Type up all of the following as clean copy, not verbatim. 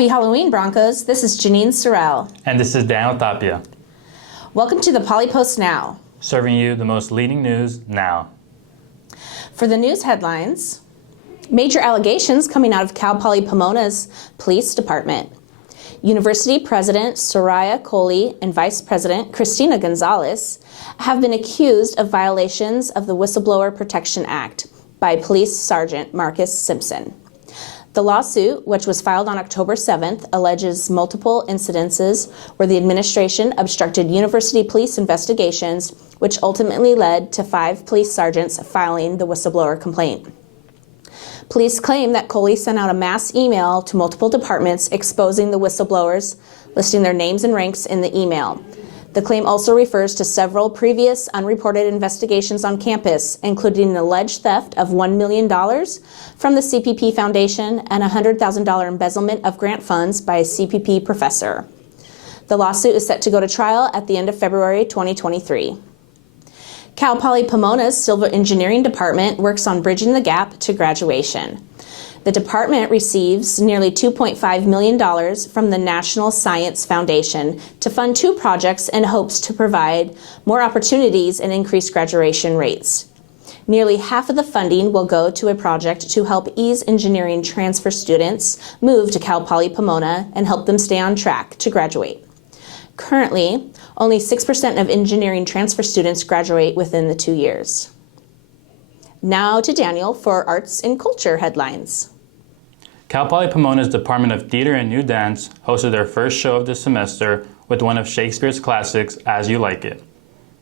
Happy Halloween, Broncos. This is Janine Sorrell. And this is Daniel Tapia. Welcome to the Poly Post Now. Serving you the most leading news now. For the news headlines, major allegations coming out of Cal Poly Pomona's police department. University President Soraya Coley and Vice President Christina Gonzalez have been accused of violations of the Whistleblower Protection Act by Police Sergeant Marcus Simpson. The lawsuit, which was filed on October 7th, alleges multiple incidences where the administration obstructed university police investigations, which ultimately led to 5 police sergeants filing the whistleblower complaint. Police claim that Coley sent out a mass email to multiple departments exposing the whistleblowers, listing their names and ranks in the email. The claim also refers to several previous unreported investigations on campus, including an alleged theft of $1 million from the CPP Foundation and a $100,000 embezzlement of grant funds by a CPP professor. The lawsuit is set to go to trial at the end of February 2023. Cal Poly Pomona's Civil Engineering Department works on bridging the gap to graduation. The department receives nearly $2.5 million from the National Science Foundation to fund 2 projects in hopes to provide more opportunities and increase graduation rates. Nearly half of the funding will go to a project to help ease engineering transfer students move to Cal Poly Pomona and help them stay on track to graduate. Currently, only 6% of engineering transfer students graduate within the 2 years. Now to Daniel for Arts and Culture headlines. Cal Poly Pomona's Department of Theater and New Dance hosted their first show of the semester with one of Shakespeare's classics, As You Like It.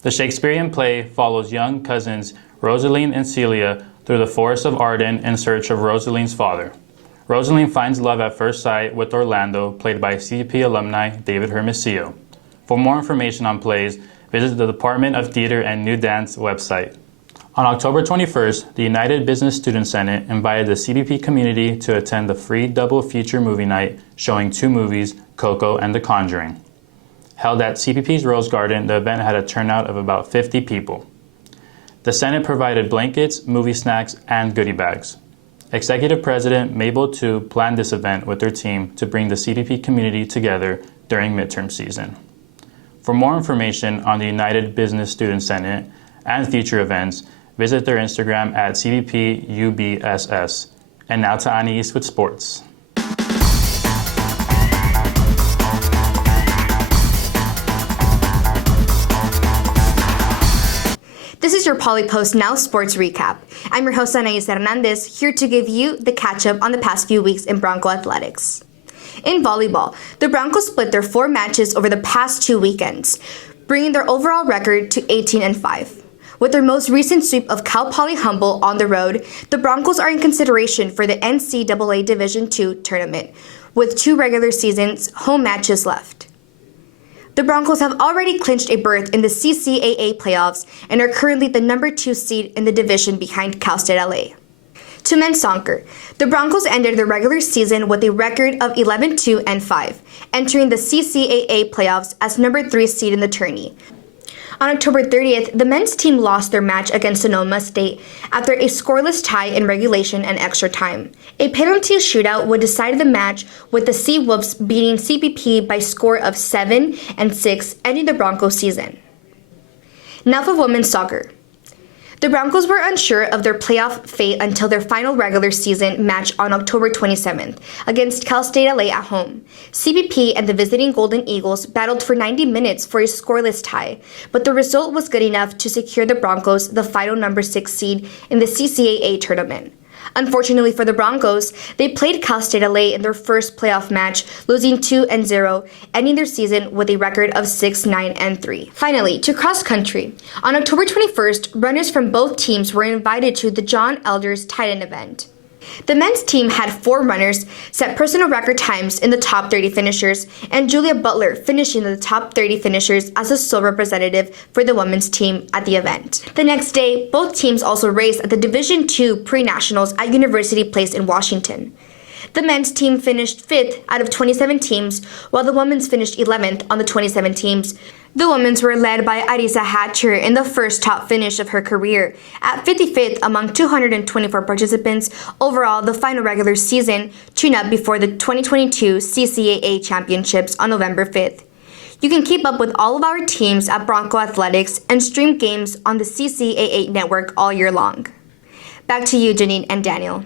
The Shakespearean play follows young cousins Rosaline and Celia through the forest of Arden in search of Rosaline's father. Rosaline finds love at first sight with Orlando, played by CP alumni David Hermosillo. For more information on plays, visit the Department of Theater and New Dance website. On October 21st, the United Business Student Senate invited the CPP community to attend the free double feature movie night showing 2 movies, Coco and The Conjuring. Held at CPP's Rose Garden, the event had a turnout of about 50 people. The Senate provided blankets, movie snacks, and goodie bags. Executive President Mabel Tu planned this event with her team to bring the CPP community together during midterm season. For more information on the United Business Student Senate and future events, visit their Instagram at CBPUBSS. And now to Anais with sports. This is your Poly Post Now Sports Recap. I'm your host Anais Hernandez, here to give you the catch-up on the past few weeks in Bronco athletics. In volleyball, the Broncos split their 4 matches over the past 2 weekends, bringing their overall record to 18-5. With their most recent sweep of Cal Poly Humboldt on the road, the Broncos are in consideration for the NCAA Division II tournament, with 2 regular season's home matches left. The Broncos have already clinched a berth in the CCAA playoffs and are currently the number 2 seed in the division behind Cal State LA. To men's soccer, the Broncos ended the regular season with a record of 11-2-5, entering the CCAA playoffs as number 3 seed in the tourney. On October 30th, the men's team lost their match against Sonoma State after a scoreless tie in regulation and extra time. A penalty shootout would decide the match, with the Sea Wolves beating CPP by score of 7-6, ending the Broncos season. Now for women's soccer. The Broncos were unsure of their playoff fate until their final regular season match on October 27th against Cal State LA at home. CPP and the visiting Golden Eagles battled for 90 minutes for a scoreless tie, but the result was good enough to secure the Broncos the final number 6 seed in the CCAA tournament. Unfortunately for the Broncos, they played Cal State LA in their first playoff match, losing 2-0, ending their season with a record of 6-9-3. Finally, to cross country. On October 21st, runners from both teams were invited to the John Elders Titan event. The men's team had 4 runners set personal record times in the top 30 finishers, and Julia Butler finishing in the top 30 finishers as the sole representative for the women's team at the event. The next day, both teams also raced at the Division II Pre-Nationals at University Place in Washington. The men's team finished 5th out of 27 teams, while the women's finished 11th on the 27 teams. The women's were led by Arisa Hatcher in the first top finish of her career, at 55th among 224 participants. Overall, the final regular season tuned up before the 2022 CCAA Championships on November 5th. You can keep up with all of our teams at Bronco Athletics and stream games on the CCAA network all year long. Back to you, Janine and Daniel.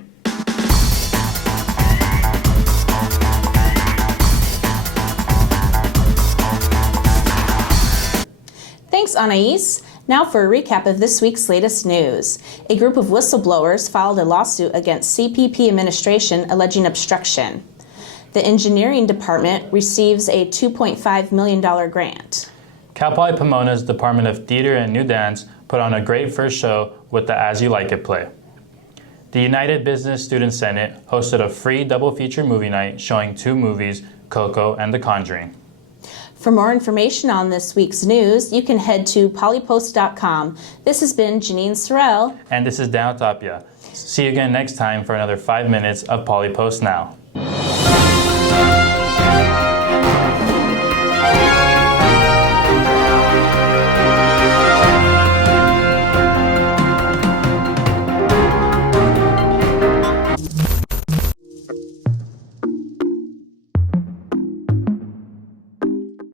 Thanks, Anais. Now for a recap of this week's latest news. A group of whistleblowers filed a lawsuit against CPP administration alleging obstruction. The engineering department receives a $2.5 million grant. Cal Poly Pomona's Department of Theater and New Dance put on a great first show with the As You Like It play. The United Business Student Senate hosted a free double feature movie night showing 2 movies, Coco and The Conjuring. For more information on this week's news, you can head to polypost.com. This has been Janine Sorrell. And this is Dan Tapia. See you again next time for another 5 minutes of Polypost Now.